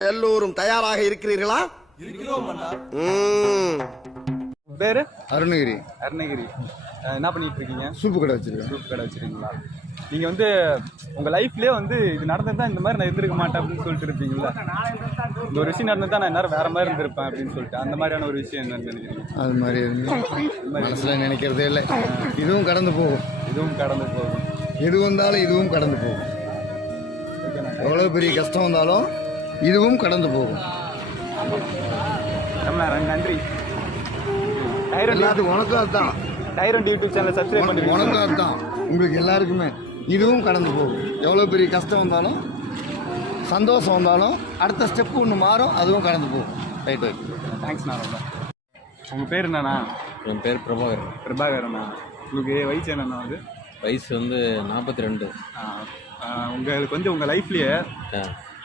எல்லோரும் தயாராக இருக்கிறீர்களா? பேரு அருணகிரி. அருணகிரி. என்ன பண்ணிட்டு இருக்கீங்க? சூப்பு கடை வச்சிருக்கேன். சூப்பு கடை வச்சிருக்கீங்களா? நீங்க உங்க லைஃப்லயே இது நடந்ததுதான் இந்த மாதிரி நான் இருந்திருக்க மாட்டேன் அப்படின்னு சொல்லிட்டு இருப்பீங்களா? இந்த ஒரு விஷயம் நடந்ததுதான் நான் நேரம் வேற மாதிரி இருந்திருப்பேன் அப்படின்னு சொல்லிட்டு அந்த மாதிரியான ஒரு விஷயம் என்னன்னு நினைக்கிறீங்க? அது மாதிரி மனசுல நினைக்கிறதே இல்லை. இதுவும் கடந்து போகும். இதுவும் கடந்து போகும். எது வந்தாலும் இதுவும் கடந்து போகும். எவ்வளவு பெரிய கஷ்டம் வந்தாலும் இதுவும் கடந்து போகும். நன்றி. எல்லாத்துக்கும் உனக்கும் அதுதான். டைரண்ட் யூடியூப் சேனல் சப்ஸ்கிரைப் பண்ணுங்க. உனக்கும் அதுதான். உங்களுக்கு எல்லாருக்குமே இதுவும் கடந்து போகும். எவ்வளோ பெரிய கஷ்டம் வந்தாலும் சந்தோஷம் வந்தாலும் அடுத்த ஸ்டெப்பு ஒன்று மாறும், அதுவும் கடந்து போகும். Right okay. தேங்க்ஸ். நான் ரொம்ப. உங்கள் பேர் என்னண்ணா? என் பேர் பிரபாகரன். பிரபாகரண்ணா. உங்களுக்கு வயசு என்னண்ணா? வயசு 42. உங்களுக்கு உங்கள் லைஃப்லேயே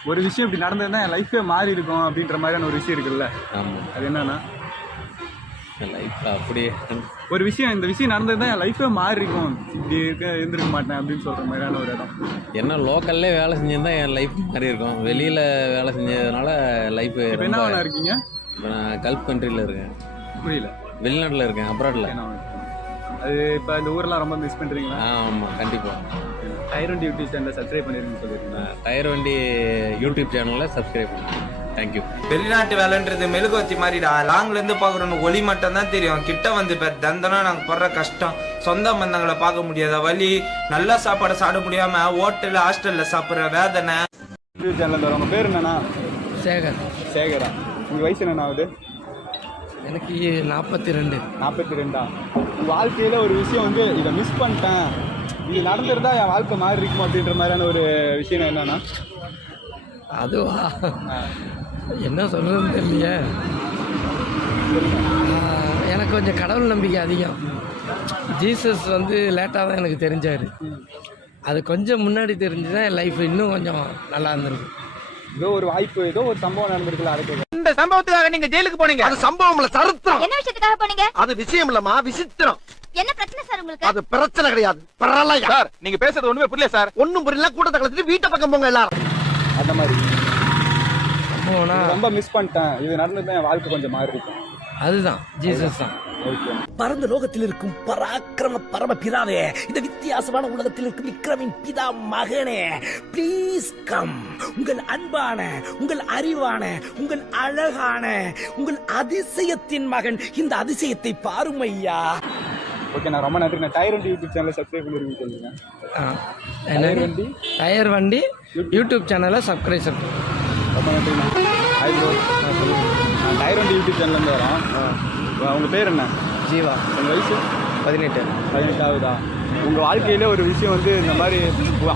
ஒரு விஷயம் இப்படி நடந்ததுன்னா என் லைஃபே மாறி இருக்கும் அப்படின்ற மாதிரியான ஒரு விஷயம் இருக்குல்ல? ஆமாம். அது என்னன்னா லைஃப்பில் அப்படியே ஒரு விஷயம், இந்த விஷயம் நடந்தது தான் என் லைஃபே மாறி இருக்கும், இப்படி இருந்திருக்க மாட்டேன் அப்படின்னு சொல்கிற மாதிரியான ஒரு இடம். என்ன லோக்கல்லே வேலை செஞ்சிருந்தா என் லைஃப் மாறி இருக்கும். வெளியில் வேலை செஞ்சதுனால லைஃப். என்ன வேணா இருக்கீங்க? இப்போ நான் கல்ஃப் கண்ட்ரியில் இருக்கேன். புரியல? வெளிநாட்டில் இருக்கேன், அப்ராடில். அது இப்போ இந்த ஊரெலாம் ரொம்ப மிஸ் பண்ணுறீங்களா? ஆமாம், கண்டிப்பாக. டைரண்ட் யூடியூப் சேனலில் சப்ஸ்கிரைப் பண்ணிருக்கீங்கன்னு சொல்லியிருக்கீங்க. டயர் வண்டி யூடியூப் சேனலில் சப்ஸ்கிரைப் பண்ணுறேன். தேங்க்யூ. வெளிநாட்டு வேலைன்றது மெழுகுவத்தி மாதிரிடா. லாங்லேருந்து பார்க்குறோன்னு ஒளி மட்டும் தான் தெரியும். கிட்ட வந்து தந்தனா நாங்கள் படுற கஷ்டம், சொந்த பந்தங்களை பார்க்க முடியாத வலி, நல்ல சாப்பாடை சாப்பிட முடியாமல் ஹோட்டலில் ஹாஸ்டலில் சாப்பிட்ற வேதனை. யூடியூப் சேனலில் வரவங்க பேர் என்னன்னா? சேகர். சேகரா. உங்கள் வயசு என்ன ஆகுது? எனக்கு 42. 42. உங்கள் வாழ்க்கையில் ஒரு விஷயம் இதை மிஸ் பண்ணிட்டேன், இது நடந்துருந்தா என் வாழ்க்கை மாறி இருக்கும் அப்படின்ற மாதிரியான ஒரு விஷயம் என்னன்னா? அதுவா, என்ன சொல்கிறதுன்னு தெரியலையே. எனக்கு கொஞ்சம் கடவுள் நம்பிக்கை அதிகம். ஜீசஸ் லேட்டாக தான் எனக்கு தெரிஞ்சார். அது கொஞ்சம் முன்னாடி தெரிஞ்சுதான் என் லைஃப் இன்னும் கொஞ்சம் நல்லா இருந்திருக்கு. ஏதோ ஒரு வாய்ப்பு, ஏதோ ஒரு சம்பவம் நடந்திருக்குல்ல, அதுக்கு. இந்த சம்பவத்துக்காக நீங்க ஜெயிலுக்கு போனீங்க. அது சம்பவம் இல்ல, சரித்திரம். என்ன விஷயத்துக்காக போனீங்க? அது விஷயம் இல்லமா, விசித்திரம். என்ன பிரச்சனை சார் உங்களுக்கு? அது பிரச்சனை கிடையாது, பிரளயம். சார் நீங்க பேசுறது ஒண்ணுமே புரியல சார். ஒண்ணும் புரியல. கூட்டத்தை கலந்துட்டு வீட்டை பக்கம் போங்க எல்லாரும். அந்த மாதிரி சம்பவம்னா ரொம்ப மிஸ் பண்ணிட்டேன், இது நடந்ததுதான் என் வாழ்க்கை கொஞ்சம் மாறி இருக்கும். அதுதான் ஜீசஸ் தான். பரந்த லோகத்தில் இருக்கும் பராக்கிரம பரம பிதாவே, இந்த வித்தியாசமான உலகத்தில் இருக்கும் விக்ரமின் பிதா மகனே, ப்ளீஸ் கம். உங்கள் அன்பான, உங்கள் அறிவான, உங்கள் அழகான, உங்கள் அதிசயத்தின் மகன் இந்த அதிசயத்தை பாரும் ஐயா. ஓகே, நான் ரொம்ப நன்றி. நான் டைரண்ட் யூடியூப் சேனலை சப்ஸ்கிரைப் பண்ணிருக்கீங்க சொல்லுங்க. டயர் வண்டி யூடியூப் சேனலை சப்ஸ்கிரைப். ரொம்ப நன்றி. Hi bro. நான் டைரண்ட் யூடியூப் சேனல்லேருந்து வரோம். உங்கள் பேர் என்ன? ஜீவா. உங்கள் வயசு? 18 ஆகுதா? உங்கள் வாழ்க்கையில் ஒரு விஷயம் இந்த மாதிரி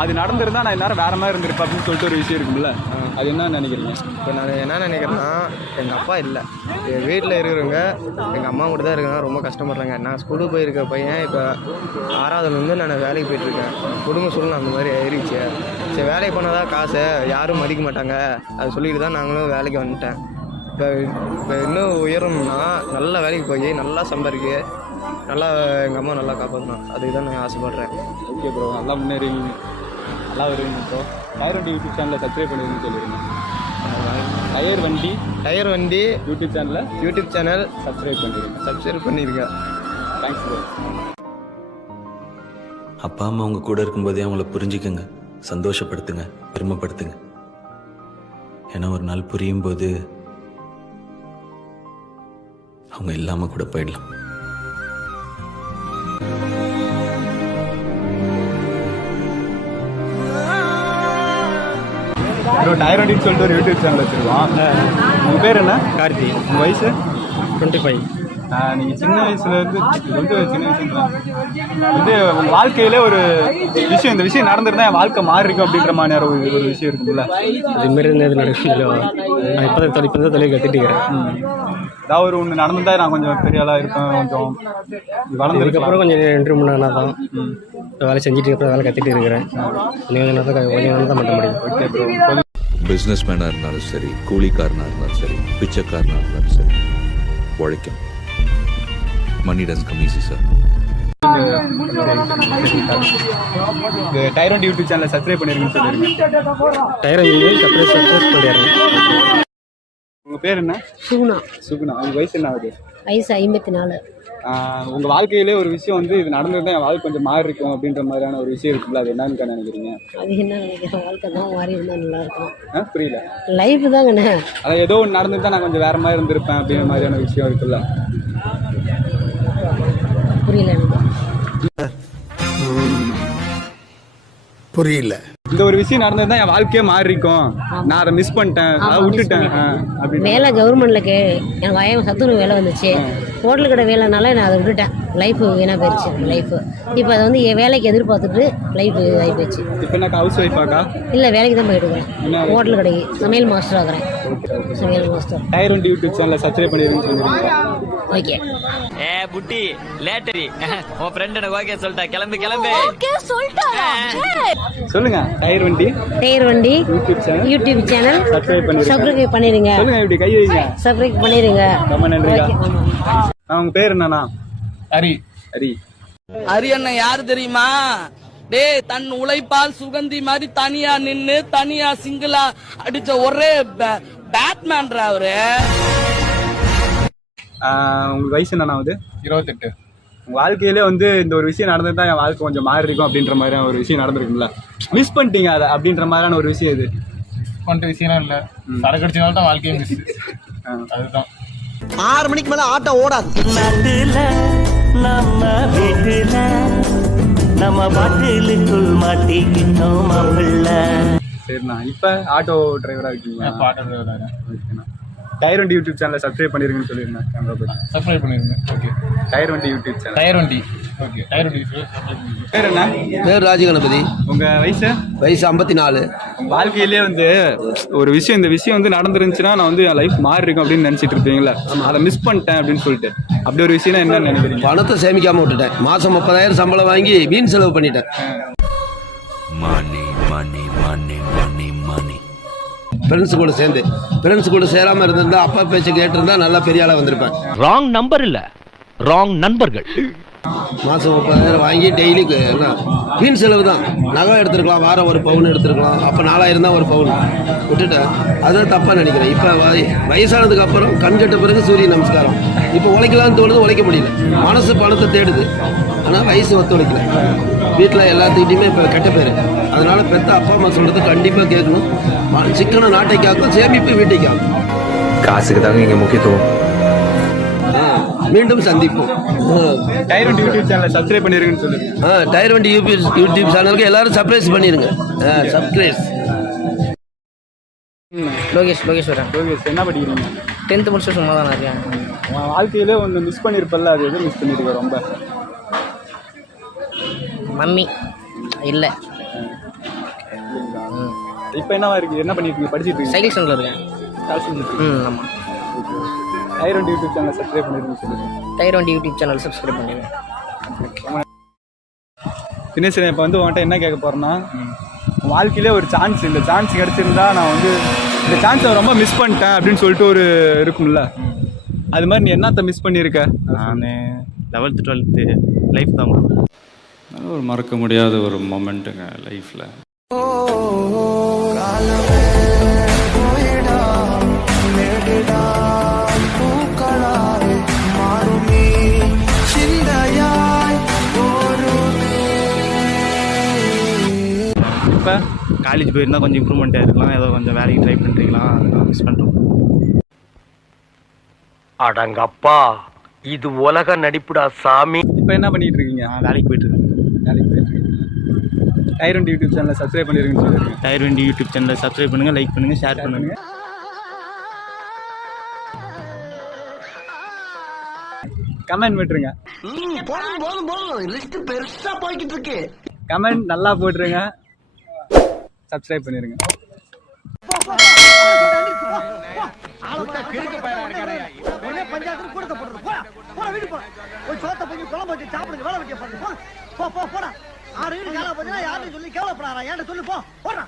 அது நடந்திருந்தா நான் எல்லாரும் வேறு மாதிரி இருந்திருப்பேன் அப்படின்னு சொல்லிட்டு ஒரு விஷயம் இருக்கும்ல, அது என்ன நினைக்கிறீங்க? இப்போ நான் என்ன நினைக்கிறேன்னா, எங்கள் அப்பா இல்லை, என் வீட்டில் இருக்கிறவங்க எங்கள் அம்மா கூட தான் இருக்காங்க. ரொம்ப கஷ்டப்படுறாங்க. நான் ஸ்கூலுக்கு போயிருக்க பையன் இப்போ 6வதுலேருந்து நான் வேலைக்கு போயிட்டுருக்கேன். குடும்ப சூழ்நிலை அந்த மாதிரி ஆயிடுச்சு. சரி, வேலைக்கு போனால் தான் காசு, யாரும் மதிக்க மாட்டாங்க, அது சொல்லிட்டு தான் நாங்களும் வேலைக்கு வந்துட்டேன். இப்போ இன்னும் உயரணும்னா நல்லா வேலைக்கு போய் நல்லா சம்பாதிக்க, நல்லா எங்கள் அம்மா நல்லா காப்பாற்றணும், அதுக்கு தான் நான் ஆசைப்பட்றேன். ஓகே ப்ரோ, நல்லா முன்னேறிங்க, நல்லா வருவீங்க ப்ரோ. டைரண்ட் யூடியூப் சேனலை சப்ஸ்கிரைப் பண்ணிருக்கீங்கன்னு சொல்லிடுங்க. டயர் வண்டி யூடியூப் சேனல் சப்ஸ்கிரைப் பண்ணிடுங்க. Thanks bro. அப்பா அம்மா அவங்க கூட இருக்கும்போதே அவங்கள புரிஞ்சுக்கங்க, சந்தோஷப்படுத்துங்க, பெருமைப்படுத்துங்க. ஏன்னா ஒரு நாள் புரியும் போது அவங்க இல்லாம கூட போயிடலாம். டைரண்ட் சொல்லிட்டு ஒரு யூடியூப் சேனல் வச்சிருக்கோம். உங்கள் பேர் என்ன? கார்த்தி. உங்கள் வயசு? 25. நீங்கள் சின்ன வயசுலேருந்து சின்ன வயசு உங்கள் வாழ்க்கையில் ஒரு விஷயம், இந்த விஷயம் நடந்திருந்தா என் வாழ்க்கை மாறி இருக்கும் அப்படின்ற மாதிரி ஒரு விஷயம் இருக்குல்ல, அதுமாரி இருந்தது நடக்குது. நான் இப்போ தான் தொழில் கற்றுட்டுக்கிறேன். ஏதாவது ஒன்று நடந்திருந்தா நான் கொஞ்சம் பெரிய ஆளாக இருப்பேன், கொஞ்சம் வளர்ந்ததுக்கப்புறம் கொஞ்சம் 2 3 நாள் தான் வேலை செஞ்சுட்டு அப்புறம் வேலை கற்றுட்டு இருக்கிறேன். கொஞ்சம் நேரம் தான் பண்ண முடியும். Okay bro. பிஸ்னஸ் மேனாக இருந்தாலும் சரி, கூலிக்காரனாக இருந்தாலும் சரி, பிச்சைக்காரனாக இருந்தாலும் சரி, உழைக்கும். மணி டசன்ட் கம் ஈஸி சார். இந்த டைரண்ட் யூடியூப் சேனலை சப்ஸ்கிரைப் பண்ணிருங்கன்னு சொல்லிருங்க. டைரண்ட் சப்ஸ்கிரைப் பண்ணிடுறேன். உங்க பேர் என்ன? சுகுணா. சுகுணா. உங்க வயசு என்ன ஆகுது? வயசு 54. உங்க வாழ்க்கையிலே ஒரு விஷயம் வந்து இது நடந்தது தான் என் வாழ்க்கை கொஞ்சம் மாறி இருக்கும் அப்படின்ற மாதிரியான ஒரு விஷயம் இருக்குல்ல, அது என்னன்னு நினைக்கிறீங்க? அது என்ன நினைக்கிறேன், வாழ்க்கை தான் மாறி இருந்தால் நல்லா இருக்கும். புரியல. லைஃப் தாங்கண்ணே. அதான் ஏதோ ஒன்று நடந்தது தான் நான் கொஞ்சம் வேற மாதிரி இருந்திருப்பேன் அப்படின்ற மாதிரியான விஷயம் இருக்குல்ல. புரியல எனக்கு. புரியல. இந்த ஒரு விஷயம் நடந்தது தான் என் வாழ்க்கையே மாறி இருக்கும், நான் அதை மிஸ் பண்ணிட்டேன், அதை விட்டுட்டேன் அப்படின்னு. வேலை கவர்மெண்ட்ல எனக்கு வயம் சத்துணவு வேலை வந்துச்சு. ஹோட்டல் கடை வேலைனால நான் அதை விட்டுட்டேன். லைஃப் வீணாக போயிடுச்சு லைஃப். இப்போ அதை வந்து என் வேலைக்கு எதிர்பார்த்துட்டு லைஃப் ஆகி போயிடுச்சு. இப்போ நான் ஹவுஸ் ஒய்ஃபாக்கா? இல்லை, வேலைக்கு தான் போயிட்டு இருக்கேன். ஹோட்டல் கடைக்கு சமையல் மாஸ்டர் ஆகிறேன். சமையல் மாஸ்டர். டைரண்ட் யூடியூப் சேனலை சப்ஸ்கிரைப் பண்ணிருங்கன்னு சொல்லிருங்க. ஓகே. புட்டி லேட்டரி உன் ஃப்ரெண்ட் எனக்கு ஓகே சொல்லிட்டா, கிளம்பு கிளம்பு. ஓகே சொல்லிட்டாரா? சொல்லுங்க. டயர் வண்டி யூடியூப் சேனல் சப்ஸ்கிரைப் பண்ணிருங்க. சொல்லுங்க, இப்படி கை வைங்க. சப்ஸ்கிரைப் பண்ணிருங்க. ரொம்ப நன்றிங்க. உங்க பேர் என்னன்னா? ஹரி. ஹரி அண்ணன் யாரு தெரியுமா? தன் உழைப்பால் சுகந்தி மாதிரி தனியா நின்னு தனியா சிங்கிளா அடிச்ச ஒரே பேட்மேன் அவரு. உங்க வயசு என்னன்னா? 28. உங்க வாழ்க்கையிலே வந்து இந்த ஒரு விஷயம் நடந்தது தான் என் வாழ்க்கை கொஞ்சம் மாறி இருக்கும் அப்படின்ற மாதிரியான ஒரு விஷயம் நடந்திருக்குல்ல, மிஸ் பண்ணிட்டீங்க அதை அப்படின்ற மாதிரியான ஒரு விஷயம் இது? பண்ணிட்ட விஷயம் இல்லை, சரக்கு அடிச்சனால தான் வாழ்க்கையை மிஸ். அதுதான் 6 மணிக்கு மேல ஆட்டோ ஓடாது. நம்ம வீட்டுல நம்ம பாட்டிலுக்குள் மாட்டிக்கிட்டோம் மாப்பிள்ள. சரிண்ணா. இப்ப ஆட்டோ டிரைவரா இருக்கீங்களா? ஆட்டோ டிரைவரா. ஓகேண்ணா. டயர் வண்டி யூடியூப் சேனலை சப்ஸ்கிரைப் பண்ணிருங்கன்னு சொல்லிருந்தேன். சப்ஸ்கிரைப் பண்ணிருங்க. ஓகே. டயர் வண்டி யூடியூப் சேனல். டயர் வண்டி. ஓகே. டயர் வண்டி. பேர் என்ன? பேர் ராஜகணபதி. உங்க வயசு? வயசு 54. உங்க வாழ்க்கையிலே வந்து ஒரு விஷயம், இந்த விஷயம் வந்து நடந்துருந்துச்சுன்னா நான் வந்து என் லைஃப் மாறி இருக்கும் அப்படின்னு நினைச்சிட்டு இருப்பீங்களா, அதை மிஸ் பண்ணிட்டேன் அப்படின்னு சொல்லிட்டு, அப்படி ஒரு விஷயம் என்னன்னு நினைக்கிறீங்க? பணத்தை சேமிக்காம விட்டுட்டேன். மாசம் 30,000 சம்பளம் வாங்கி வீண் செலவு பண்ணிட்டேன். ஃப்ரெண்ட்ஸ் கூட சேர்ந்து ஃப்ரெண்ட்ஸ் கூட சேராம இருந்திருந்தா, அப்பா பேச்சு கேட்டிருந்தா நல்லா பெரிய ஆளா வந்திருப்பேன். ராங் நம்பர் இல்ல, ராங் நண்பர்கள். மாசம் 30,000 வாங்கி டெய்லி வீண் செலவு தான். நகை எடுத்துருக்கலாம், வாரம் ஒரு பவுன் எடுத்துருக்கலாம். அப்போ 4,000 தான் ஒரு பவுன் விட்டுட்டேன். அதான் தப்பாக நினைக்கிறேன். இப்போ வயசானதுக்கு அப்புறம் கண் கட்ட பிறகு சூரிய நமஸ்காரம். இப்போ உழைக்கலான்னு தோணுது, உழைக்க முடியல. மனசு பணத்தை தேடுது, ஆனால் வயசு ஒத்துழைக்கல. வீட்டில் எல்லாத்துக்கிட்டையுமே இப்போ கெட்ட பேர். அதனால பெத்த அப்பா அம்மா சொல்றது கண்டிப்பாக கேட்கணும். சிக்கன நாட்டை காக்கும், சேமிப்பு வீட்டை காக்கும். காசுக்கு தாங்க இங்கே முக்கியத்துவம். மீண்டும் சந்திப்போம். டயர் வண்டி யூடியூப் சேனலை சப்ஸ்கிரைப் பண்ணிருங்கன்னு சொல்லுங்க. டயர் வண்டி யூடியூப் சேனலுக்கு எல்லாரும் சப்ஸ்கிரைப் பண்ணிருங்க. சப்ஸ்கிரைப். லோகேஸ்வரன். என்ன படிக்கிறீங்க? 10th முடிச்சு சும்மா தான் இருக்கேன். உன் வாழ்க்கையிலே ஒன்று மிஸ் பண்ணியிருப்பல்ல, அது எதுவும் மிஸ் பண்ணிருக்க ரொம்ப? மம்மி இல்லை. இப்போ என்னவா இருக்கு, என்ன பண்ணிருக்கீங்க, படிச்சிட்டு இருக்கீங்க? சைக்கிள் ஸ்டாண்டில் இருக்கேன். ஆமாம். டயர் வண்டி யூடியூப் சேனலை சப்ஸ்கிரைப் பண்ணிருங்கன்னு சொல்லுங்க. டயர் வண்டி யூடியூப் சேனல் சப்ஸ்கிரைப் பண்ணிடுங்க. தினேஷ், இப்போ வந்து உன்கிட்ட என்ன கேட்க போறேன்னா, வாழ்க்கையிலே ஒரு சான்ஸ், இந்த சான்ஸ் கிடைச்சிருந்தா நான் வந்து இந்த சான்ஸை ரொம்ப மிஸ் பண்ணிட்டேன் அப்படின்னு சொல்லிட்டு ஒரு இருக்கும்ல, அது மாதிரி நீ என்னத்தை மிஸ் பண்ணியிருக்க? நான் 11th 12th லைஃப் தான் ஒரு மறக்க முடியாத ஒரு மொமெண்ட்டுங்க லைஃப்பில். இப்போ காலேஜ் போயிருந்தால் கொஞ்சம் இம்ப்ரூவ்மெண்ட் ஆகிருக்கலாம், ஏதோ கொஞ்சம் வேலைக்கு ட்ரை பண்ணுறீங்களா, மிஸ் பண்ணுறோம். அடங்கப்பா, இது உலக நடிப்புடா சாமி. இப்போ என்ன பண்ணிட்டு இருக்கீங்க? வேலைக்கு போயிட்டு இருக்கேன். டயர் வண்டி யூடியூப் சேனலை சப்ஸ்கிரைப் பண்ணிருங்கன்னு சொல்லுங்க. டயர் வண்டி யூடியூப் சேனலை சப்ஸ்கிரைப் பண்ணுங்கள், லைக் பண்ணுங்கள், ஷேர் பண்ணுங்கள். கமெண்ட் விட்டுருங்க. போதும் லிஸ்ட் பெருசா போய்கிட்டு இருக்கு. கமெண்ட் நல்லா போட்டுருங்க, சப்ஸ்கிரைப் பண்ணிருங்க. பஞ்சாயத்து கூடத்தை போடுறது வீடு போய் சோத்த போய் குழம்பு வச்சு சாப்பிடுங்க, வேலை வெட்டிய போடா. 6 வீடு காலா போச்சுன்னா யாரும் சொல்லி கேவலப்படாரா, ஏன்டா சொல்லி போடா.